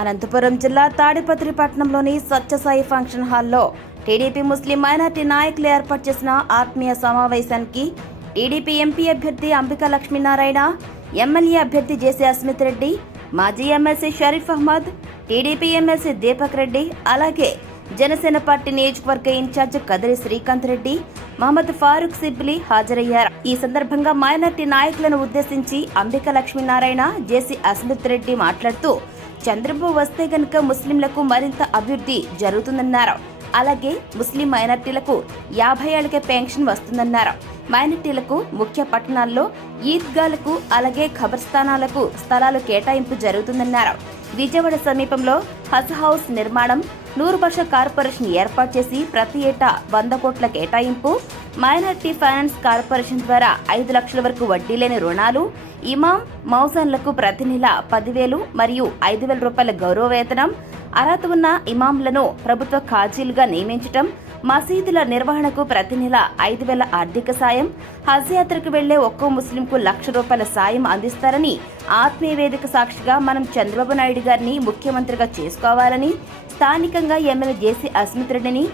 అనంతపురం జిల్లా తాడిపత్రి పట్టణంలోని సత్యసాయి ఫంక్షన్ హాల్లో టీడీపీ ముస్లిం మైనార్టీ నాయకులు ఏర్పాటు చేసిన ఆత్మీయ సమావేశానికి టీడీపీ ఎంపీ అభ్యర్థి అంబికా లక్ష్మీనారాయణ, ఎమ్మెల్యే అభ్యర్థి జేసీ అస్మిత్ రెడ్డి, మాజీ MLC Sharif Ahmed, TDP MLC Deepak Reddy, అలాగే జనసేన పార్టీ నియోజకవర్గ ఇన్ఛార్జ్ కదిరి శ్రీకాంత్ రెడ్డి, మహమ్మద్ ఫారూక్ సిబ్లీ హాజరయ్యారు. ఈ సందర్భంగా మైనార్టీ నాయకులను ఉద్దేశించి అంబికా లక్ష్మీనారాయణ, జేసీ అస్మిత్ రెడ్డి మాట్లాడుతూ చంద్రబాబు వస్తే గనుక ముస్లింలకు మరింత అభివృద్ధి జరుగుతుందన్నారు. అలాగే ముస్లిం మైనార్టీలకు 50 ఏళ్లకే పెన్షన్ వస్తుందన్నారు. మైనార్టీలకు ముఖ్య పట్టణాల్లో ఈద్గాలకు అలాగే ఖబర్స్థానాలకు స్థలాలు కేటాయింపు జరుగుతుందన్నారు. విజయవాడ సమీపంలో హజ్ హౌస్ నిర్మాణం, నూరు భాష కార్పొరేషన్ ఏర్పాటు చేసి ప్రతి ఏటా 100 కోట్ల కేటాయింపు, మైనార్టీ ఫైనాన్స్ కార్పొరేషన్ ద్వారా 5 లక్షల వరకు వడ్డీ లేని రుణాలు, ఇమాం మౌజాన్లకు ప్రతి నెల 10,000 మరియు 5,000 రూపాయల గౌరవ వేతనం, అర్హత ఉన్న ఇమాంలను ప్రభుత్వ ఖాజీలుగా నియమించటం, మసీదుల నిర్వహణకు ప్రతి నెల 5,000 ఆర్థిక సాయం, హజ్ యాత్రకు వెళ్లే ఒక్కో ముస్లింకు 1,00,000 రూపాయల సాయం అందిస్తారని, ఆత్మీయ వేదిక సాక్షిగా మనం చంద్రబాబు నాయుడు గారిని ముఖ్యమంత్రిగా చేసుకోవాలని, స్థానికంగా ఎమ్మెల్యే జేసీ అస్మిత్ రెడ్డిని,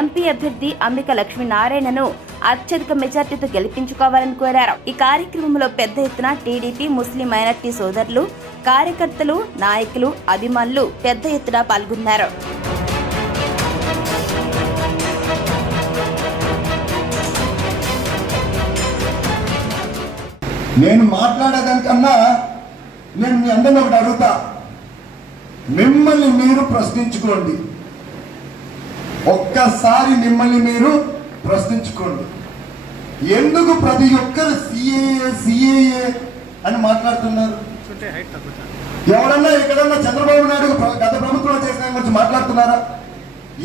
ఎంపీ అభ్యర్థి అంబికా లక్ష్మీనారాయణను అత్యధిక మెజార్టీతో గెలిపించుకోవాలని కోరారు. ఈ కార్యక్రమంలో పెద్ద ఎత్తున టీడీపీ ముస్లిం మైనార్టీ సోదరులు, కార్యకర్తలు, నాయకులు, అభిమానులు పెద్ద ఎత్తున పాల్గొన్నారు. నేను మాట్లాడేదానికన్నా నేను మీ అందరిని ఒకటి అడుగుతా, మిమ్మల్ని మీరు ప్రశ్నించుకోండి. ఒక్కసారి మిమ్మల్ని మీరు ప్రశ్నించుకోండి. ఎందుకు ప్రతి ఒక్కరు సిఏఏ అని మాట్లాడుతున్నారు? ఎవరన్నా ఎక్కడన్నా చంద్రబాబు నాయుడు గత ప్రభుత్వంలో చేసిన గురించి మాట్లాడుతున్నారా?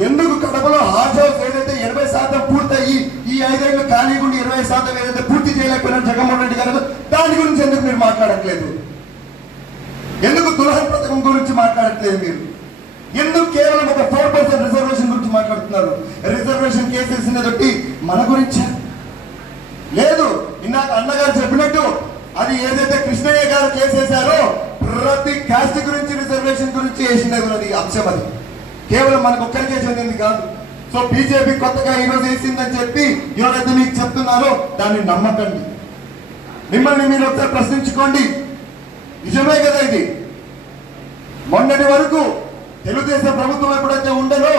ఎందుకు కడపలో హాజ్ హౌస్ ఏదైతే 80% పూర్తయి ఈ 5 ఏళ్ళు ఖాళీగా 20% ఏదైతే పూర్తి చేయలేకపోయినా జగన్మోహన్ రెడ్డి గారు, దాని గురించి ఎందుకు మీరు మాట్లాడట్లేదు? ఎందుకు దుల్హన్ పథకం గురించి మాట్లాడట్లేదు మీరు? ఎందుకు కేవలం ఒక 4% రిజర్వేషన్ గురించి మాట్లాడుతున్నారు? రిజర్వేషన్ కేసెస్ తోటి మన గురించి లేదు. ఇందాక అన్నగారు చెప్పినట్టు అది ఏదైతే కృష్ణయ్య గారు కేసేశారో ప్రతి కాస్ట్ గురించి రిజర్వేషన్ గురించి వేసినది అంశం. అది కేవలం మనకు ఒక్కరికే చెందింది కాదు. సో బీజేపీ కొత్తగా ఈరోజు వేసిందని చెప్పి ఎవరైతే మీకు చెప్తున్నారో దాన్ని నమ్మకండి. మిమ్మల్ని మీరు ఒకసారి ప్రశ్నించుకోండి. నిజమే కదా ఇది? మొన్నటి వరకు తెలుగుదేశం ప్రభుత్వం ఎప్పుడైతే ఉండదో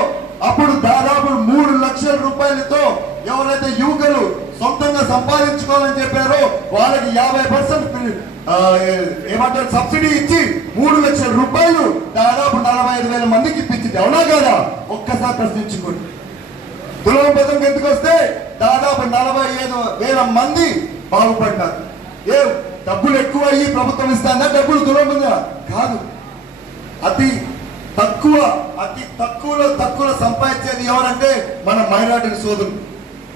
అప్పుడు దాదాపు 3 లక్షల రూపాయలతో ఎవరైతే యువకులు సొంతంగా సంపాదించుకోవాలని చెప్పారో వాళ్ళకి 50% ఏమంటారు సబ్సిడీ ఇచ్చి 3 లక్షల రూపాయలు దాదాపు 45,000 మందికి ఇప్పించింది. అవునా కదా? ఒక్కసారి ప్రశ్నించుకోండి. తులం పథకం ఎందుకు వస్తే దాదాపు 45,000 మంది బాగుపడ్డారు. ఏ డబ్బులు ఎక్కువ అయ్యి ప్రభుత్వం ఇస్తుందా? డబ్బులు తులం కాదు. అతి తక్కువలో సంపాదించేది ఎవరంటే మన మైనారిటీ సోదరులు.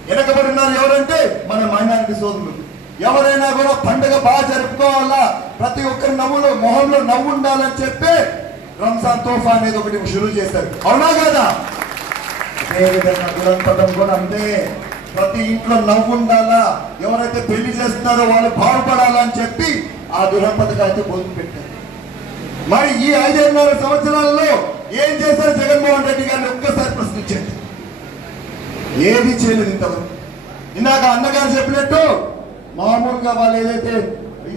వెనకబడి ఉన్నారు ఎవరంటే మన మైనారిటీ సోదరులు. ఎవరైనా కూడా పండుగ బాగా జరుపుకోవాలా, ప్రతి ఒక్కరి మొహంలో నవ్వు ఉండాలని చెప్పి రంజాన్ తోఫా అనేది ఒకటి షురూ చేశారు. అవునా కదా? అదేవిధంగా దుల్హన్ పథకం కూడా అంతే. ప్రతి ఇంట్లో నవ్వు ఉండాలా, ఎవరైతే పెళ్లి చేస్తున్నారో వాళ్ళు బాగుపడాలని చెప్పి ఆ దుల్హన్ పథకం అయితే మొదలు పెట్టారు. మరి ఈ 5.5 సంవత్సరాలలో ఏం చేశారు జగన్మోహన్ రెడ్డి గారిని ఒక్కసారి ప్రశ్నించండి. ఏది చేయలేదు ఇంతవరకు. ఇందాక అన్నగారు చెప్పినట్టు మామూలుగా వాళ్ళు ఏదైతే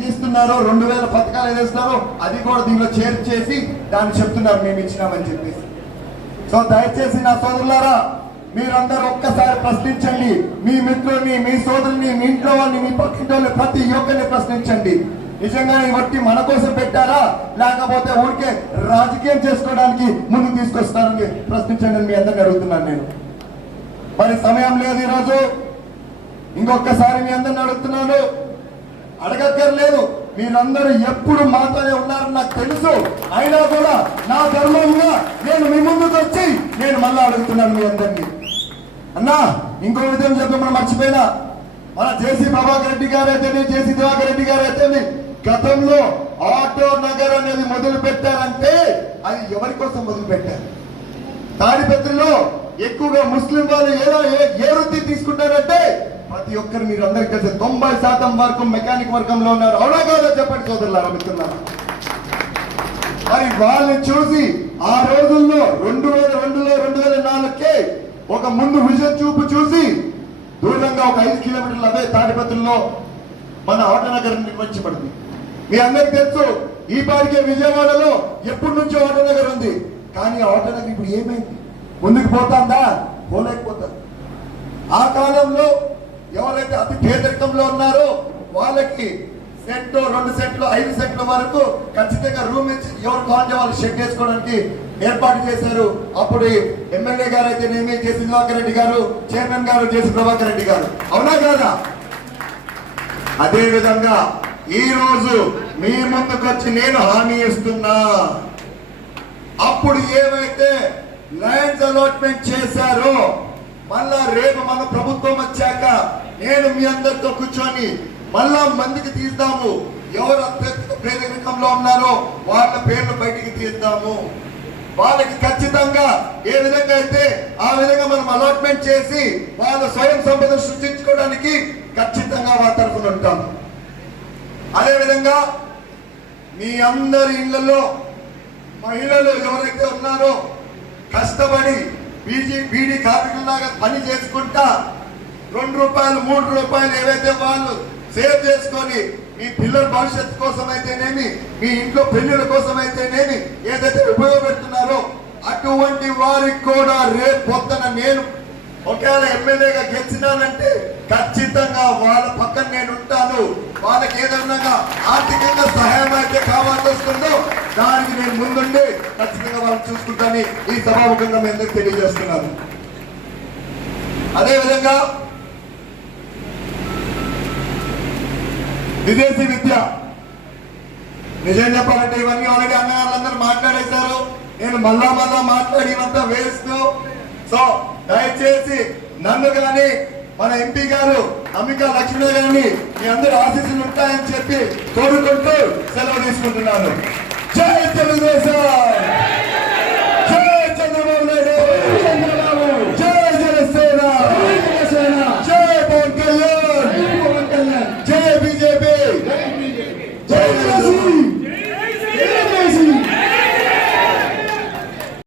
ఇస్తున్నారో 2,000 పథకాలు ఏదేస్తున్నారో అది కూడా దీనిలో చేర్చేసి దాన్ని చెప్తున్నారు మేము ఇచ్చినామని చెప్పేసి. సో దయచేసి నా సోదరులారా, మీరందరూ ఒక్కసారి ప్రశ్నించండి. మీ మిత్రుల్ని, మీ సోదరుని, మీ ఇంట్లో వాళ్ళని, మీ పక్కింటి వాళ్ళని ప్రతి ఒక్కరిని ప్రశ్నించండి. నిజంగా ఈ వట్టి మన కోసం పెట్టారా లేకపోతే ఊరికే రాజకీయం చేసుకోవడానికి ముందుకు తీసుకొస్తారని ప్రశ్నించండి మీ అందరిని అడుగుతున్నాను నేను. మరి సమయం లేదు ఈరోజు. ఇంకొకసారి మీ అందరిని అడుగుతున్నాను, అడగక్కర్లేదు. మీరందరూ ఎప్పుడు మాతోనే ఉన్నారని నాకు తెలుసు. అయినా కూడా నా ధర్మంగా నేను మీ ముందుకు వచ్చి నేను మళ్ళీ అడుగుతున్నాను మీ అందరినీ. అన్నా ఇంకో విధంగా చెప్పి మనం మర్చిపోయినా, మన జేసీ ప్రభాకర్ రెడ్డి గారు అయితేనే, జేసీ దివాకర్ రెడ్డి గారు అయితేనే గతంలో ఆటో నగర్ అనేది మొదలు పెట్టారంటే అది ఎవరి కోసం మొదలు పెట్టారు? తాడిపత్రిలో ఎక్కువగా ముస్లిం వాళ్ళు ఏ వృత్తి తీసుకుంటారంటే ప్రతి ఒక్కరు మీరు అందరికి కలిసి 90% వరకు మెకానిక్ వర్గంలో ఉన్నారు. అవునా కాదా చెప్పండి సోదరులారా, మిత్రులారా. మరి వాళ్ళని చూసి ఆ రోజుల్లో 2002లో 2004కే ఒక ముందు విజన్ చూపు చూసి దూరంగా ఒక 5 కిలోమీటర్ల అవే తాడిపత్రిలో మన ఆటోనగర్ నిర్మించబడింది. మీ అందరికి తెలుసు ఈ పాటికే విజయవాడలో ఎప్పటి నుంచో ఆటోనగర్ ఉంది. కానీ ఆటోనగర్ ఇప్పుడు ఏమైంది? ముందుకు పోతాందా? పోలేకపోతా. ఆ కాలంలో ఎవరైతే అతి పేదరికంలో ఉన్నారో వాళ్ళకి సెంటు 2 సెంట్లు 5 సెంట్ల వరకు ఖచ్చితంగా రూమ్ ఇచ్చి ఎవరు కావాలంటే వాళ్ళు షెడ్ చేసుకోవడానికి ఏర్పాటు చేశారు. అప్పుడు ఎమ్మెల్యే గారు అయితేనేమి జేసీ దివాకర్ రెడ్డి గారు, చైర్మన్ గారు జేసీ ప్రభాకర్ రెడ్డి గారు, అవునా కాదా? అదే విధంగా ఈ రోజు మీ ముందుకు వచ్చి నేను హామీ ఇస్తున్నా, అప్పుడు ఏవైతే ల్యాండ్స్ అలాట్మెంట్ చేశారో మళ్ళా రేపు మన ప్రభుత్వం వచ్చాక నేను మీ అందరితో కూర్చొని మళ్ళా మందికి తీద్దాము. ఎవరు అత్యధిక పేదరికంలో ఉన్నారో వాళ్ళ పేర్లు బయటికి తీద్దాము. వాళ్ళకి ఖచ్చితంగా ఏ విధంగా అయితే ఆ విధంగా మనం అలాట్మెంట్ చేసి వాళ్ళ స్వయం సంపద సృష్టించుకోవడానికి ఖచ్చితంగా వాళ్ళ తరఫున ఉంటాము. అదేవిధంగా మీ అందరి ఇళ్లలో మహిళలు ఎవరైతే ఉన్నారో కష్టపడి బీడీ కార్మికులాగా పని చేసుకుంటా 2 రూపాయలు 3 రూపాయలు ఏవైతే వాళ్ళు సేవ్ చేసుకొని మీ పిల్లల భవిష్యత్తు కోసం అయితేనేమి, మీ ఇంట్లో పెళ్లిళ్ళ కోసం అయితేనేమి ఏదైతే ఉపయోగపెడుతున్నారో అటువంటి వారికి కూడా రేపు పొద్దున నేను ఒకవేళ ఎమ్మెల్యేగా గెలిచినానంటే ఖచ్చితంగా వాళ్ళ పక్కన నేను ఉంటాను. వాళ్ళకి ఏదన్నా ఆర్థికంగా సహాయం అయితే కావాల్సి వస్తుందో దానికి నేను ముందుండి ఖచ్చితంగా వాళ్ళు చూసుకుంటానని ఈ సభాముఖంగా మీ అందరికి తెలియజేస్తున్నాను. అదేవిధంగా విదేశీ విద్య, నిజం చెప్పాలంటే ఇవన్నీ ఆల్రెడీ అన్నగారులందరూ మాట్లాడేశారు. నేను మళ్ళా మాట్లాడి ఇవంతా వేస్ట్. సో దయచేసి నన్ను కానీ మన ఎంపీ గారు అంబికా లక్ష్మీ గారిని మీ అందరూ ఆశీస్సులు ఉంటాయని చెప్పి కోరుకుంటూ సెలవు తీసుకుంటున్నాను. జై తెలుగుదేశం.